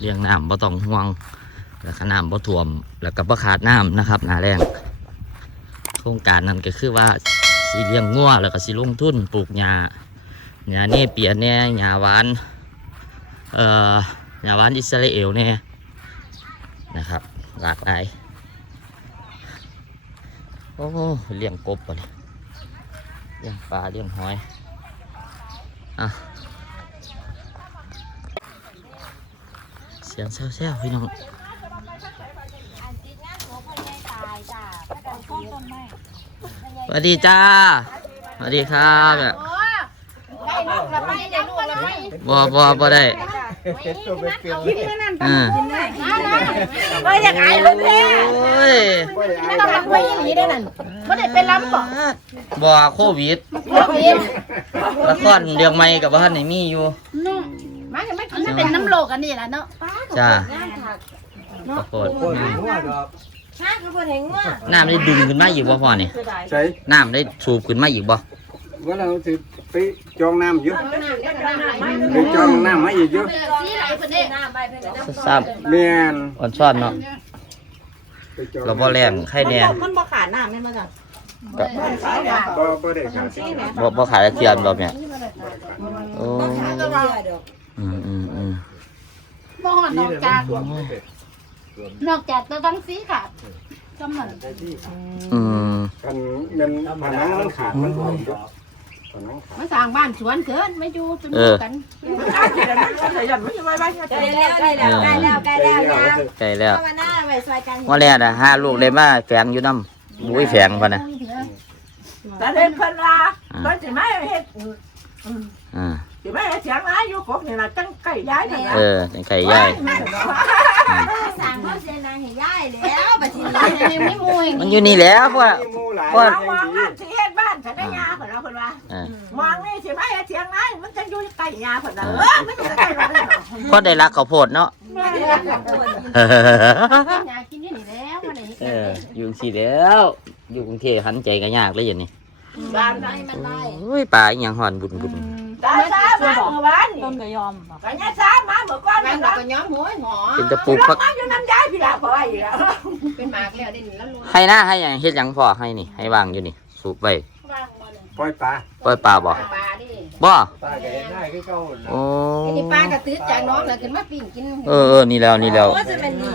เลี้ยงน้ำบ่ต้องห่วง แล้วก็น้ำบ่ท่วม แล้วก็บ่ขาดน้ำนะครับหนาแรงโครงการนั้นก็คือว่าสิเลี้ยงงัวแล้วก็สิลงทุนปลูกหญ้าหญ้านี่เปียแหน่ยหญ้าหวานเอ่อหญ้าหวานอิสราเอลแน่นะครับหลากหลายโอ้เลี้ยงกบป่ะเนี่ยเลี้ยงปลาเลี้ยงหอยอะ สียงแซ่วๆพี่น้องสวัสดีจ้าสวัสดีครับเนี่ยได้ลูกละไม่ได้ลูกละไม่บ่บ่บ่ได้เฮ็ดตัวไปเปลี่ยนกินไม่นั่นอ่าไม่อยากอายเลยแท้โอ้ยไม่ต้องรักไว้อย่างนี้ได้นั่นไม่ได้เป็นล้ำบอกบ่โควิดโอ้ยละครเรื่องใหม่กับบ้านไหนมีอยู่ นุ่มมันไม่กินเป็นน้ำโลกอันนี้แหละเนาะจ้าขอโทษโอ้ยหัวดอกน้ำได้ดึงขึ้นมาอีกบ่พ่อนี่ใช่น้ำได้สูบขึ้นมาอีกบ่ว่าเราสิไปจองน้ำอยู่ไปจองน้ำมาอีกอยู่สีไหลคนนี้ซ้ำแม่นอ่อนช้อนเนาะไปจองเราบ่แรงไข่แน่มันบ่ขาดน้ำแม่นบ่จ้ะก็บ่บ่ได้ครับบ่บ่ขายตะเกียนบ่แม่โอ้ก็ว่าด อกอืมอืมอืมบ่หอนนอกจากนอกจากตัวต้องสีขาดก็เหมือนอืมกันเงินผนังมันขาดมันบ่อยู่ผนังขาดมาสร้างบ้านสวนเกินไม่อยู่จนกันใส่ยันไม่ใช่ไว้ไว้ใกล้แล้วใกล้แล้วใกล้แล้วใกล้แล้วนะใกล้แล้วภาวนาไว้ซอยกันว่าแล้วนะห้าลูกเลยมาแฝงอยู่น้ำบุ้ยแฝงพะนะแต่เด็กเพิ่นว่าเพิ่นสิมาเฮ็ดอ่า กบนี่ล่ะจังไก่ย้ายนี่ล่ะเออเป็นไข่ย่ายสั่งเขาเสียนางให้ย้ายแล้วบัดนี้มีไม่มวยมันอยู่นี่แหล้วพวก มีหมู่หลายเพราะอย่าว่างดีว่าสิเฮ็ดบ้านฉันได้ยาเพิ่นว่าเพิ่นว่าอ่า มองนี่สิมาเฮ็ดเสียงร้ายมันจะอยู่ใกล้ยาเพิ่นน่ะเออมันจะใกล้เราก็ได้รักข้าวโพดเนาะ อยากกินนี่แล้ววันนี้เออ อยู่สิแล้ว อยู่กรุงเทพหันใจก็ยากเลยอย่างนี้บ้านนั้นมันได้โอ้ยปลาอหย่างหอนบุญบุญ ได้ซามาเมื่อวานนี่ต้นก็ยอมก็ยาซามาเมื่อก่อนแม่นั่นเราล่ะก็ย้อมหัวหงอเป็นตะปูพักมาอยู่น้ำย้ายพี่ล่ะบ่ว่าอีกแล้วเป็นหมากแล้วได้หนึ่งแล้วรู้ให้หน้าให้อย่างเฮ็ดหยังพ่อให้นี่ ให้วางอยู่นี่ สูบไปว่างบ่เลยปล่อยปลาปล่อยปลาบ่ปลาดิบ่ปลาก็เฮ็ดได้คือเก่าน่ะโอ้ไอ้ที่ปลากระตื้อจากน้องเลยขึ้นมาปิ้งกินเออเออนี่แล้วนี่แล้ว ก็จะเป็นดี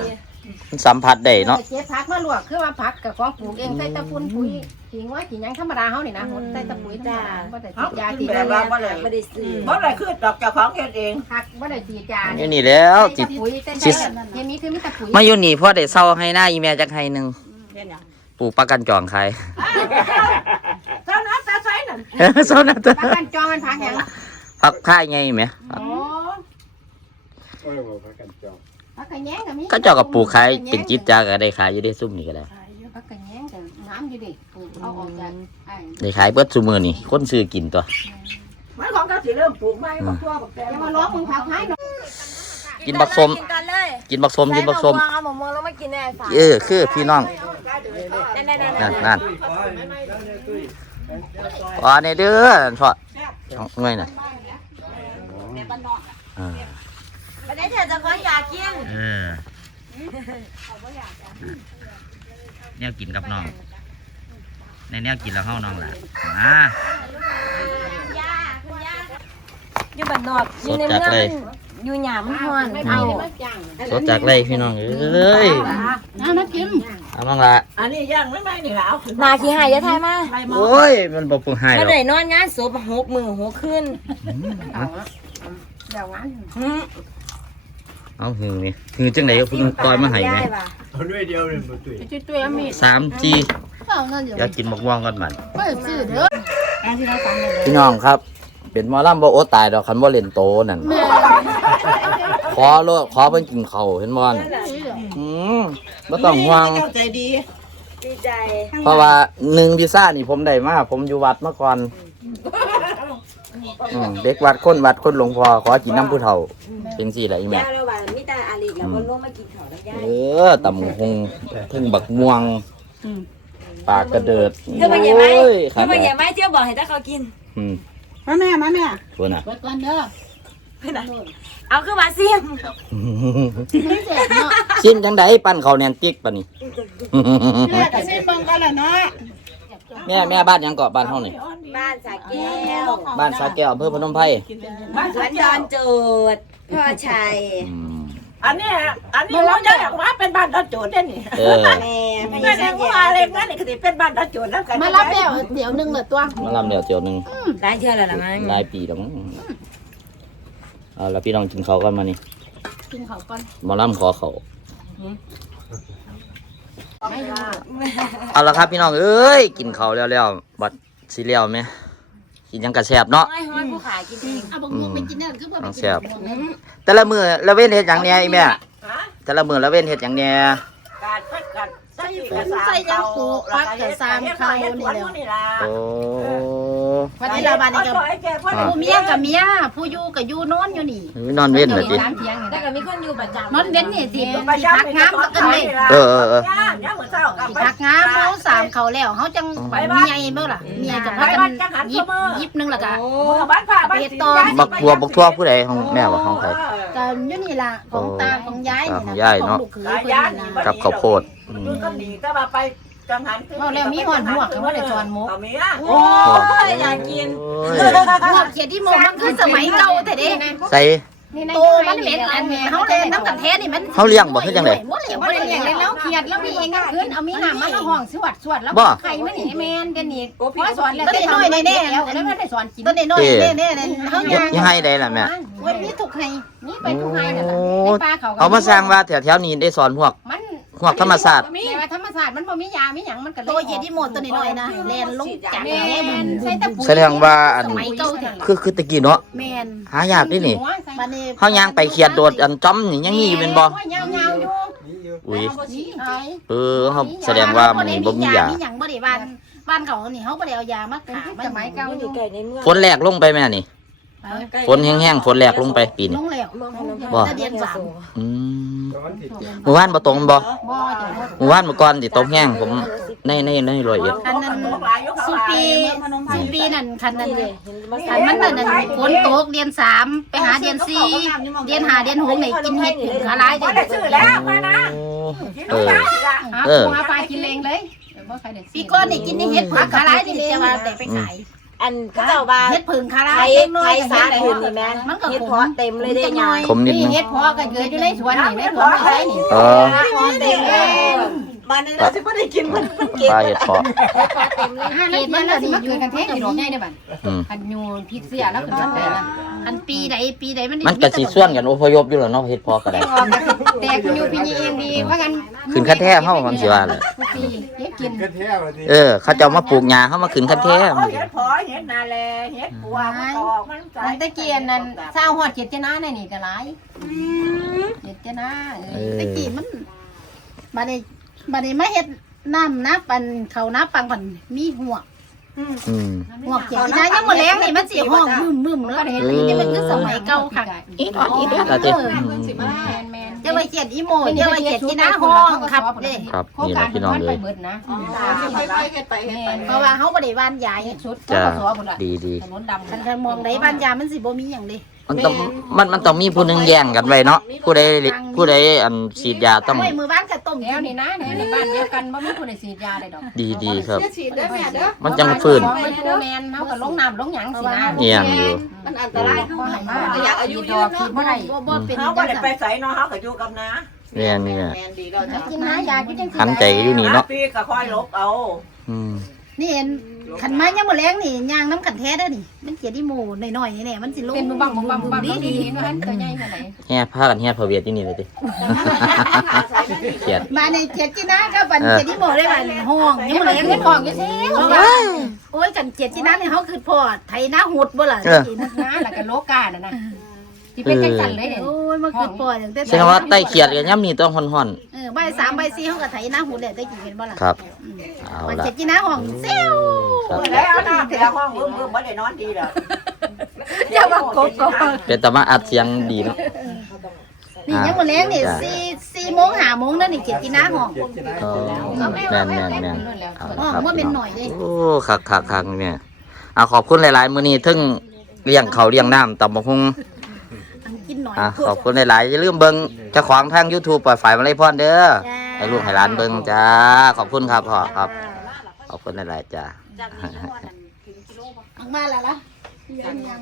มันสัมผัสได้เนาะเก็บผักมาลวกคือว่าผักกับของปลูกเองใส่ตะปุ่นปุ๋ยขิงไว้ขิงยังธรรมดาเฮานี่นะใส่ตะปุ๋ยธรรมดาบ่ได้ฉีดยาฉีดแบบยาว่าบ่ได้บ่ได้ซื้อบ่ได้คือดอกเจ้าของเฮ็ดเองผักบ่ได้ฉีดยาอยู่นี่แล้วจิตะปุ๋ยแต่แต่เคมีคือมีตะปุ๋ยมาอยู่นี่พ่อได้เศร้าให้หน้าอีแม่จักให้หนึงเฮ็ดหยังปลูกปลากันจองขายเจ้าน้ำตาใสนั่นเศร้านะเด้อผักกันจองมันผักหยังผักค่ายไงแหมโอ้โอ้ยบ่พากันจอง ผักกระแยงก็มีก็เจ้ากับปลูกขายเป็นจิตจาก็ได้ขายอยู่ได้ซุ่มนี่ก็ได้ผักกระแยงก็น้ำอยู่ดิปลูกเอาออกจากไอ้ได้ขายเบิดซุมือนี่คนซื้อกินตัวมันของเขาสิเริ่มปลูกใหม่บ่ทั่วบักแตงอย่ามาล้อมึงผักให้กินบักสมกินกันเลยกินบักสมกินบักสมเอาหมกม่วงแล้วมากินแน่ฝาเออคือพี่น้องนั่นๆนั่นนั่นอ๋อเนี่ยเด้อชอดเอาเงยน่ะเอ อๆวันนี้เธอจะขออยากกินเออแนวกินกับน้อง ในแนวกินแล้วเฮาน้องล่ะมาอยู่บ้านนอกอยู่ในเมืองมันอยู่หยามมันฮ้อนเอาสดจากไรพี่น้องเอ้ยน้ำมากินเอาน้องล่ะอันนี้ย่างไม่ไม่นี่แล้วนาขี้หายจะทายมาโอ้ย มันบ่ปรุงให้หรก็อกได้นอนงานศพหกมือหกคืนเดี๋ยวงั้น เอาหือนี่หือจังไดเอาเพิ่งต่อยมาให้แหมเอาด้วยเดียวเลยบ่ตุ้ยจุดตัวมีสามจีเอานั่นอยู่อยากกินมะม่วงก่อนมันก็ซื้อเถอะพี่น้องครับ เป็นหมอลำบ่โอตายดอกคันบ่เล่นโตนั่นขอโลดขอเพิ่นกินข้าวเห็นบ่นั่นอืมบ่ต้องห่วง ใจดีดีใจ เพราะว่าหนึ่งพิซซ่านี่ผมได้มาผมอยู่วัดมาก่อนอืมเด็กวัดคนวัดคนหลวงพ่อขอกินน้ำผู้เฒ่าเป็นสี่แหละอีแม่ ย่าระหว่างมิตาอาลีแล้วก็ลงมากินข้าวได้ย่าเออตำบักหงทึ่งบักม่วงปากกระเดิดเธอมาอย่าไหมโอ้ยคเธรับอมาอย่าไหมเจ้าบอกให้ถ้าเขากิน อืมมาแม่มาแม่ตัวน่ะเปิดก่อนเด้อเอาขึ้นมาซิมซิมจังไดปั้นเขาวแนนติ๊กปะนี่ แม่ก็ซิมเบิ่งกันละเนาะแม่แม่บ้านหยังเกาะบ้านเฮานี่บ้านสาแก้วบ้านสาแก้วอำเภอพนมไพรสวนดอนจูดพ่อชัยอืม อันนี้อันนี้เราจะอยากว่าเป็นบ้านดอนโจดได้นี่เออแม่ไม่แม่ใช่แดงว่าอะไรนั่นนี่คือเป็นบ้านดอนโจดแล้วกันมารับแล้วเดี๋ยวหนึงเหลือตัวมาลำเดียวเจียวหนึงได้เชื่อแล้วละมั้งหลายปีแล้วมั้งเอาแล้วพี่น้องกินเขาวกันมานี่กินเขาวก่อนหมาล่ำขอเขาเอาละครับพี่น้องเอ้ยกินเขาวแล้วแล้วบัดสิเลี้ยวไหม กินหยังกระแซบเนาะห้อยห้อยผู้ขายกินเองเอาบักม่วงไปกินเนี่ยคือบ่ไปน้องกินแซ่บบักม่วงเนี่ยแต่ละมือละเว้นเฮ็ดหยังเนี่ยไอ้แม่ ฮะแต่ละมือละเว้นเฮ็ดหยังเนี่ยการพัดกัน ใส่ใส่ยังปลูกพักกับซามเขานี่แหละโอ้วันนี้เราบ้านนี้กับอ่าผู้เมียกับเมียผู้อยู่กับอยู่นอนอยู่นี่นอนเว้นเหรอจิร้านเถียงนี่แต่นะก็มีคนอยู่ประจำนอนเว้นนี่สิสิพักงามก็กันเลยเออเออเออย่าเหมือนเศร้ากับสิพักงามเฮาสามเขาแล้วเฮาจังเมียเบิ่งล่ะเมียกับพักกันยิบยิบหนึงแล้วก็โอ้บ้านผ้าบ้านบักทัวบักทัวผู้ใดของแม่บ่ของใครก็อยู่นี่ล่ะของตาของยายนี่ของนะยายเนาะของลูกเขยเพิ่นนี่นะกับข้าวโพดอืมก็ดีแต่ว่าไปจังหันเอาแล้วมีหอนหวกกับว่าได้สอนหมกเอามีอะ โอ้ยอยากกิน โอ้ยหวกเขียดที่หมกมันคือสมัยเก่าแต่เด้ ใส่ โตมันเหม็นอันนี้เฮาเล่นน้ำกันแท้นี่มันเฮาเลี้ยงบ่คือจังได๋บ่เลี้ยงบ่ได้เลี้ยงเลยแล้วเขียดแล้วมีเองก็ขึ้นเอามีน้ำมันห้องสวดสวดแล้วไข่มันนี่แม่นเดี๋ยวนี้พอสอนแล้วได้น้อยแน่ๆแล้วแล้วมันได้สอนกินต้นน้อยแน่ๆเฮายังยังให้ได้ล่ะแม่โอ้ยมีทุกให้มีไปทุกให้นั่นน่ะโอ้ในป่าเขาเอามาสร้างว่าแถวๆนี้ได้สอนพวกมัน พวกธรรมศาสตร์แต่ว่าธรรมศาสตร์มันบ่มียามีหยังมันก็โตเย็นที่หมดตัวน้อยๆนะแลนลงจากแม่นใส่ตะปูแสดงว่าอันสมัยเก่าแท้คือคือตะกี้เนาะแมนหายากนี่นี่บัดนี้เฮาย่างไปเขียดโดดอันจ้อมนี่ยังมีอยู่เป็นบ่ยาวๆอยู่อุ้ยนี่ไอ้เออเฮาแสดงว่ามันนี่บ่มียามีหยังบ่ได้บ้านบ้านเขานี่เขาบ่ได้เอายามาขายสมัยเก่ามันออยู่ยู่ไกลในเมืองฝนแรกลงไปแม่นี่ฝนแห้งๆฝนแรกลงไปปีลนี้งแล้วเมืองพนมบ่แต่เดือนสามอืม เมื่อวานบ่ตรงบ่บ่จ้ะเมื่อวานเมื่อก่อนสิตกแห้งผมในในในร้อยเอ็ดอันนั้นสุปีสุปีนั่นคันนั้นเห็นมาอันมันนั่นนั่นฝนตกเดือนสามไปหาเดือนสี่เดือนหาเดือนหกนี่กินเห็ดผึ่งขาลายบ่เด้ได้ซื้อแล้วมานะโอ้เออหาเออปูหาปลากินเองเลยบ่ใครได้ปีก่อนนี่กินเห็ดผึ่งขาลายนี่จะว่าแต่ไปขาย อันก็เจ้าบ้านเห็ดผึ่งขาลาไทยยไทยสาคืนนี่แม่เฮ็ดเพาะเต็มเลยได้ยายขมนิดนึงเฮ็ดพอก็เกิดอยู่ในสวนนี่ในสวนไม่ใช่นี่เออบ้านนี้เราสิบ่ได้กินมันมันเก็บปลาเห็ดเพาะห้าแล้วมันน่ะสิมาเกิดกันแท้อยู่ดอกใหญ่ได้บัดอืมอันอยู่พิษเสียแล้วขึ้นมาแต่ละอันปีใดปีใดมันมันก็สิส่วนกันอพยพอยู่แล้วเนาะเฮ็ดเพาะก็ได้แต่คุณอยู่พี่เองดีว่ากันขึ้นคันแท้เฮามันสิว่าแหละทุ กปีเฮ็ดกินก็แท้ว่าดิเออ เขาเจ้ามาปลูกหญ้าเฮามาขึ้นคันแท้เฮ็ดพอเฮ็ดนาแลเฮ็ดปัวมันตอกมันมันตะเกียนนั่นเศร้าหอดเขียดเจนาในนี่ก็หลายเขียดเจนาเอเอออตะกี้มันบัดนี้บัดนี้มาเฮ็ดน้ำน้ำปันเขาน้ำปังปันมีหัวอืมหัวเกี่ยวนะยังมาแรงนี่มันสิห้องมึมมึมแล้วเห็นนี่มันคือสมัยเก่าค่ะอีดอดอีดอดอะติอืมแมนแมน จะไปเขียนอีโมจะไปเขียนที่หน้าห้องครับเด้ครับโครงนี่แหกาละรพี่น้องเลยไปเบิดนะเพราะว่าเขาบ่ได้บ้านยายชุดจ้าสอพุ่นล่ะดีดีถนนดำคันคันมองได้บ้านยามันสิบ่มีหยังเด้ มันต้องมันมันต้องมีผู้หนึงแย่งกันไว้เนาะผู้ใดผู้ใดอันฉีดยาต้องไว้มือบ้านก็ต้มแถวนี่นะในบ้านเดียวกันบ่มีคนได้ฉีดยาได้ดอกดีดีครับฉีดเด้อแม่เด้อมันจังฟื้นมันดูแมนเฮาก็ลงน้ำลงหยังสินะเอียงอยู่มันอันตรายบ่ให้มาอยากอายุยืนเนาะบ่ได้บ่บ่เป็นเฮาบ่ได้ไปใส่เนาะเฮาก็อยู่กับนาเนี่ยเนี่ยกินหายากินจังซี่หันใจอยู่นี่เนาะปีก็คอยลบเอาอืมนี่เห็น ขันไม้ยังบ่แรงนี่ย่างน้ำขันแท้เด้อนี่ มันเขียนอีโมน้อยๆนี่แหละมันสิลงเป็นบังบังบังบังดีๆเห็นว่าหันตัวใหญ่ขนาดไหนแห่พากันแห่พระเวียดที่นี่เลยติเขียดมาในเขียนจีน่าก็บันเขียนอีโมได้บันห้องยังบ่แรงเงิเงินนททอองงอยู่ซี่เพราะว่าโอ้ยกันเขียนจีน่านี่เฮาคือพ่อไถนาหุดบ่ล่ะเออนะแล้วก็โลกาน่ะนะที่เป็นจังซั่นเลยเนี่ยโอ้ยมันคือพ่ออย่างแต่แสดงว่าไต้เขียดกันย่ำนี่ต้องห่อนเออใบสามใบสี่เฮาก็ไถนาหุดแล้วได้กี่เป็นบ่ล่ะๆครับเอามันละเขียนจีน่าห้องเซลครับ แล้วน้ำแต่ห้องมึงบ่ได้นอนดีดอกอย่าว่าโกโก้เป็นแต่มาอัดเสียงดีเนาะ นี่ยังบ่แรงนี่จ้ะ4 4โมง5โมงนั่นนี่เขียนจีน่าห้อง เออแม่นแม่นแม่นเอาละห้องครับบ่เป็นหน่อยเด้ โอ้คักคักคักเนี่ยเอาขอบคุณหลาย ๆ มื้อนี้ทึ่งเลี้ยงเขาวเลี้ยงน้ำตำบักหุ่ง อะขอบคุณหลายๆอย่าลืมเบิ่งเจ้าของทาง YouTube ปล่อยฝ่ายมาเลยพรเด้อให้ลูกให้หลานเบิ่งจ้าขอบคุณครับพ่อครับ ขอบคุณหลายๆจ้าออกมาแล้วล่ะยังยัง